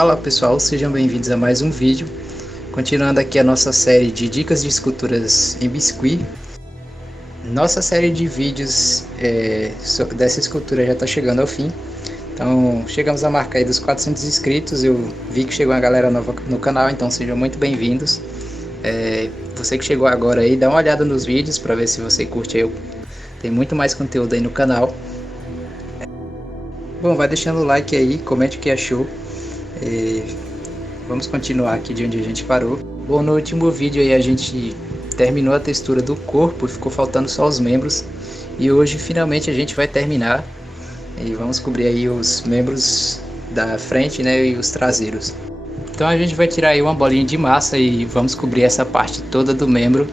Fala pessoal, sejam bem-vindos a mais um vídeo. Continuando aqui a nossa série de dicas de esculturas em biscuit. Nossa série de vídeos dessa escultura já está chegando ao fim. Então chegamos à marca aí dos 400 inscritos. Eu vi que chegou uma galera nova no canal, então sejam muito bem-vindos. Você que chegou agora aí, dá uma olhada nos vídeos para ver se você curte aí. Tem muito mais conteúdo aí no canal. Bom, vai deixando o like aí, comente o que achou. Vamos continuar aqui de onde a gente parou. Bom, no último vídeo aí a gente terminou a textura do corpo, ficou faltando só os membros. E hoje finalmente a gente vai terminar. E vamos cobrir aí os membros da frente, né, e os traseiros. Então a gente vai tirar aí uma bolinha de massa e vamos cobrir essa parte toda do membro,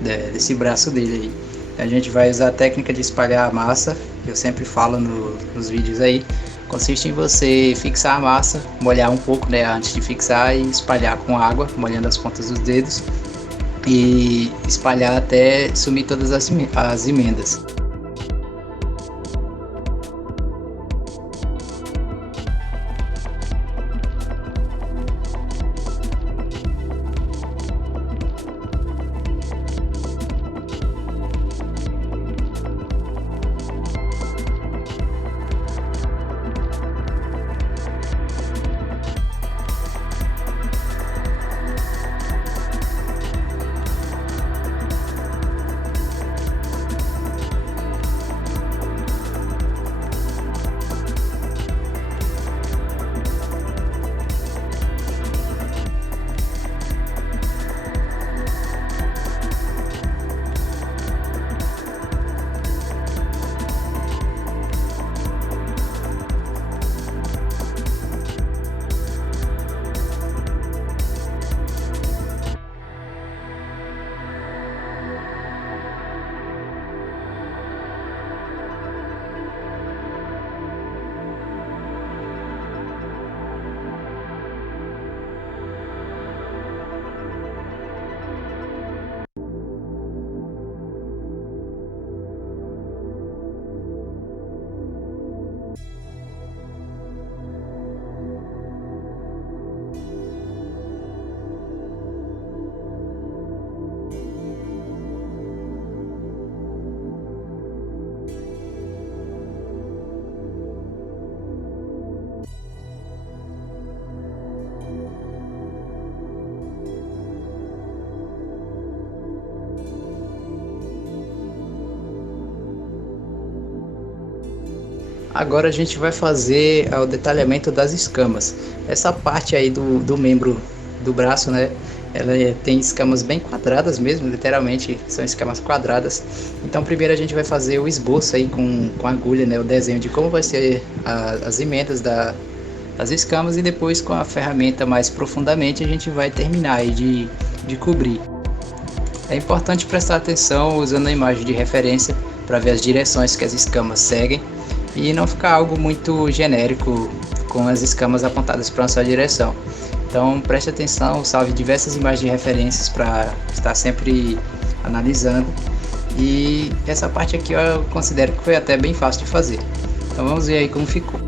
desse braço dele aí. A gente vai usar a técnica de espalhar a massa, que eu sempre falo nos vídeos aí. Consiste em você fixar a massa, molhar um pouco, né, antes de fixar, e espalhar com água, molhando as pontas dos dedos, e espalhar até sumir todas as emendas. Agora a gente vai fazer o detalhamento das escamas. Essa parte aí do membro do braço, né? Ela tem escamas bem quadradas mesmo, literalmente são escamas quadradas. Então primeiro a gente vai fazer o esboço aí com agulha, né? O desenho de como vai ser as emendas das escamas, e depois com a ferramenta mais profundamente a gente vai terminar aí de cobrir. É importante prestar atenção usando a imagem de referência para ver as direções que as escamas seguem, e não ficar algo muito genérico com as escamas apontadas para a sua direção. Então preste atenção, salve diversas imagens de referências para estar sempre analisando. E essa parte aqui eu considero que foi até bem fácil de fazer. Então vamos ver aí como ficou.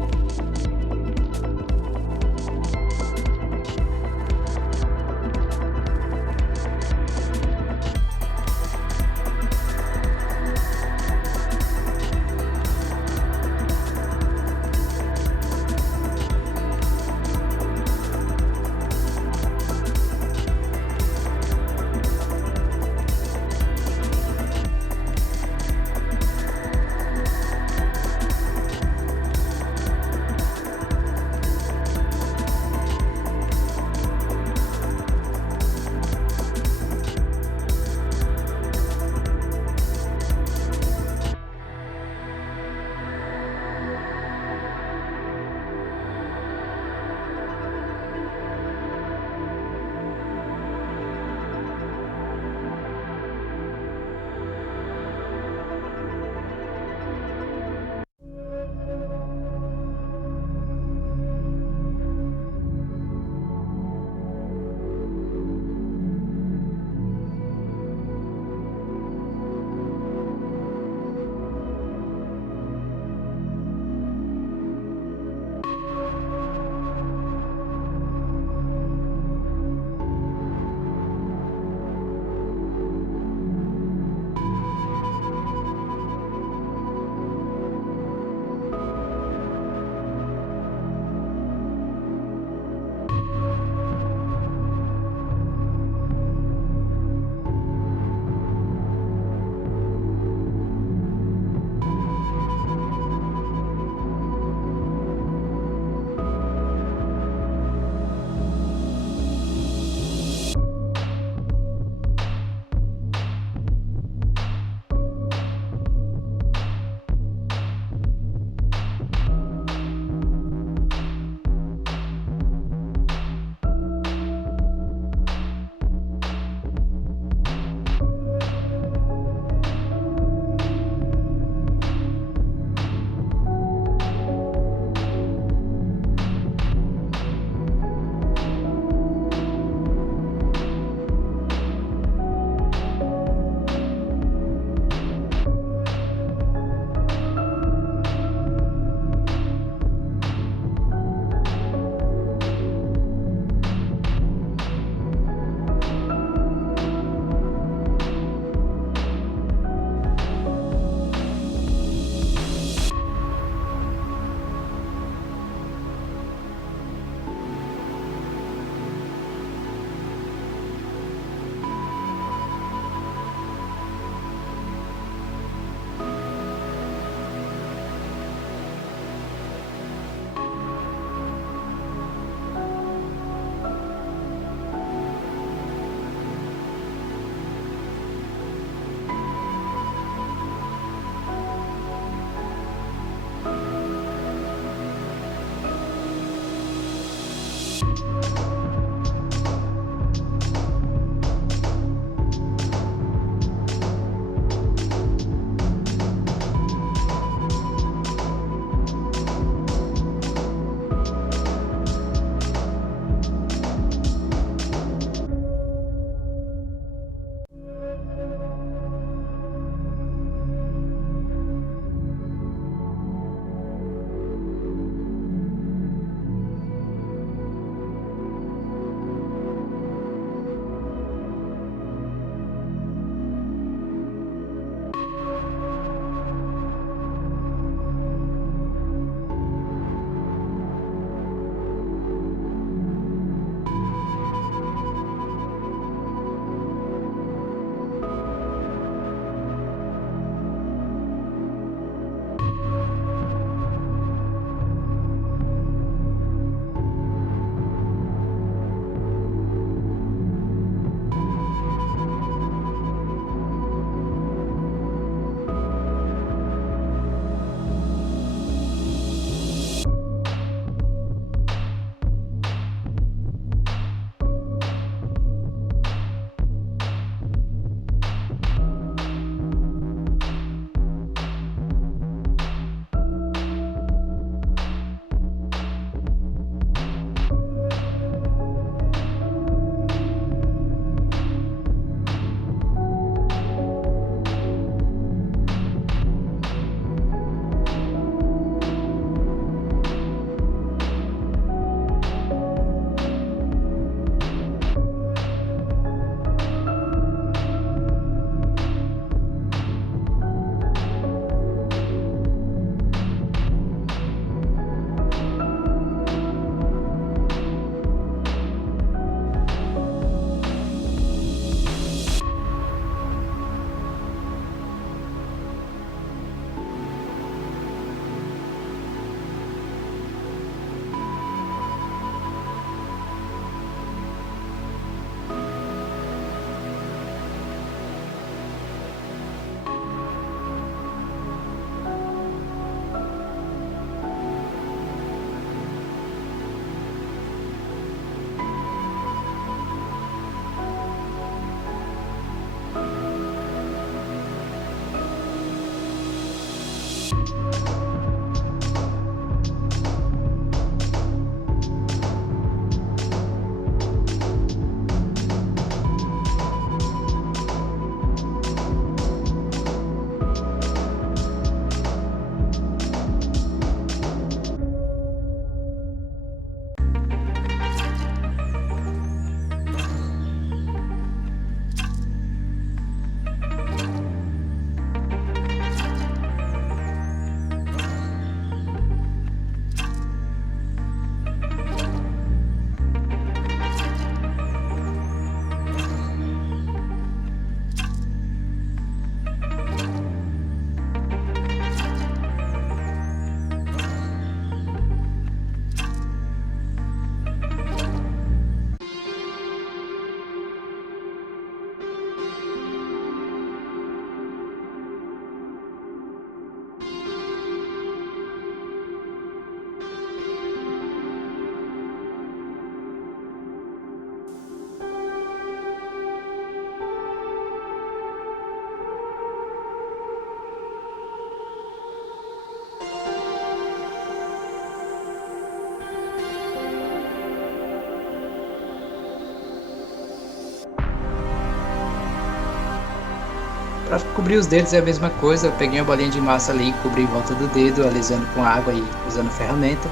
Para cobrir os dedos é a mesma coisa, eu peguei uma bolinha de massa ali, cobri em volta do dedo, alisando com água e usando ferramenta.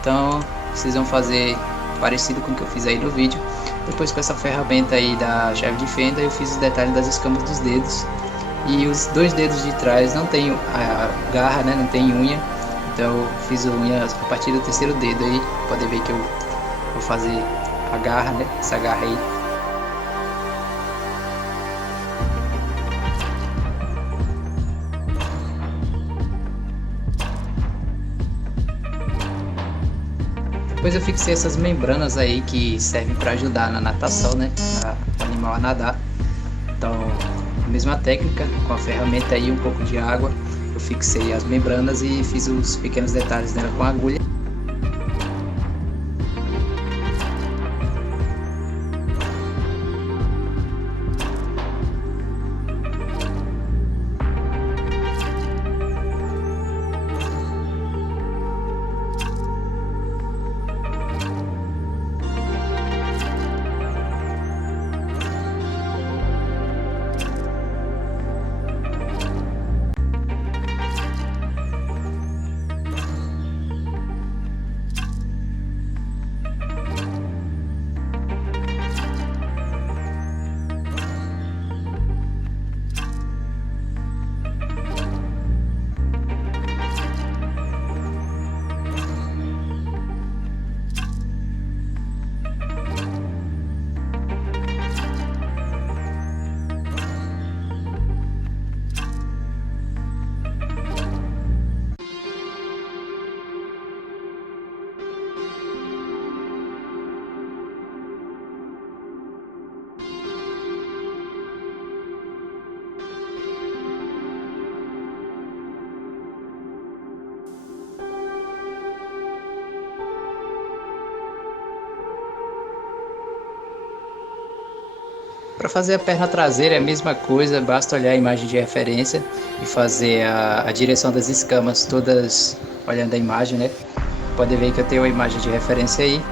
Então vocês vão fazer parecido com o que eu fiz aí no vídeo. Depois com essa ferramenta aí da chave de fenda eu fiz os detalhes das escamas dos dedos. E os dois dedos de trás não tem a garra, né? Não tem unha. Então eu fiz a unha a partir do terceiro dedo aí. Pode ver que eu vou fazer a garra, né? Essa garra aí. Depois eu fixei essas membranas aí que servem para ajudar na natação, né? O animal a nadar. Então, mesma técnica, com a ferramenta e um pouco de água, eu fixei as membranas e fiz os pequenos detalhes nela com a agulha. Para fazer a perna traseira é a mesma coisa, basta olhar a imagem de referência e fazer a direção das escamas todas olhando a imagem, né? Pode ver que eu tenho a imagem de referência aí.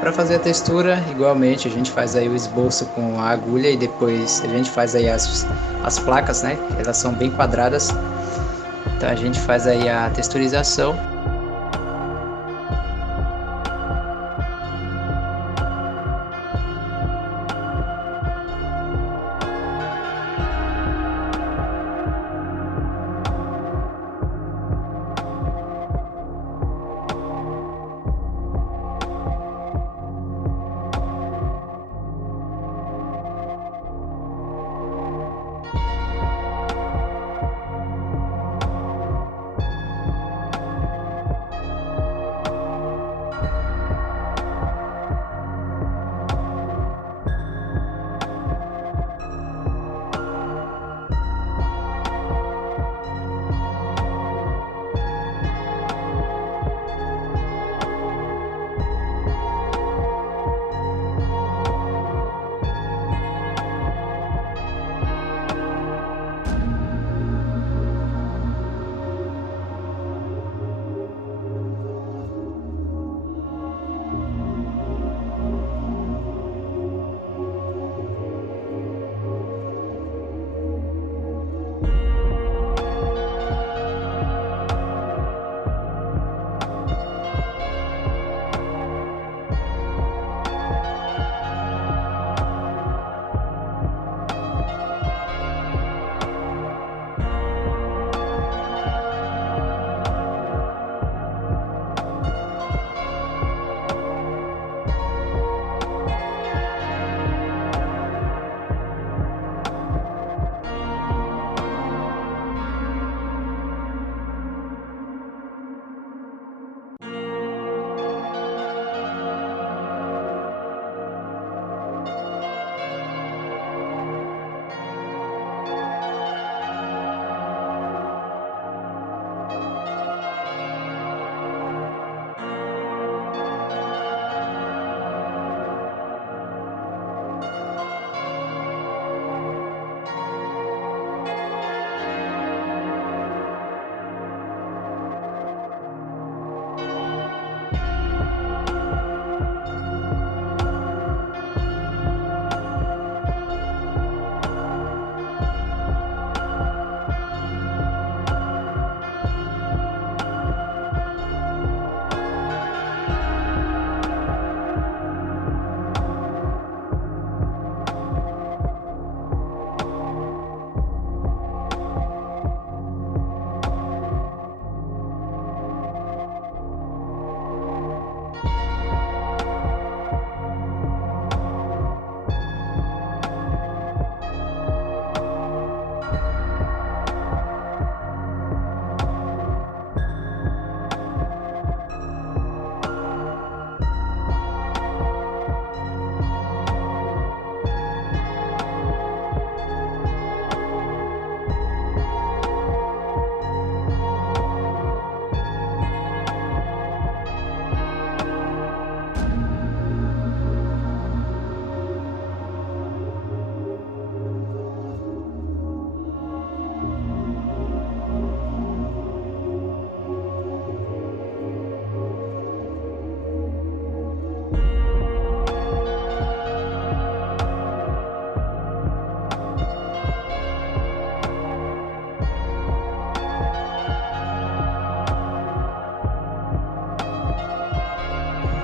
Para fazer a textura, igualmente, a gente faz aí o esboço com a agulha e depois a gente faz aí as placas, né? Elas são bem quadradas. Então a gente faz aí a texturização.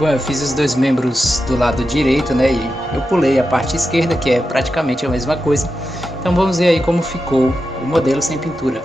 Bom, eu fiz os dois membros do lado direito, né? E eu pulei a parte esquerda, que é praticamente a mesma coisa. Então vamos ver aí como ficou o modelo sem pintura.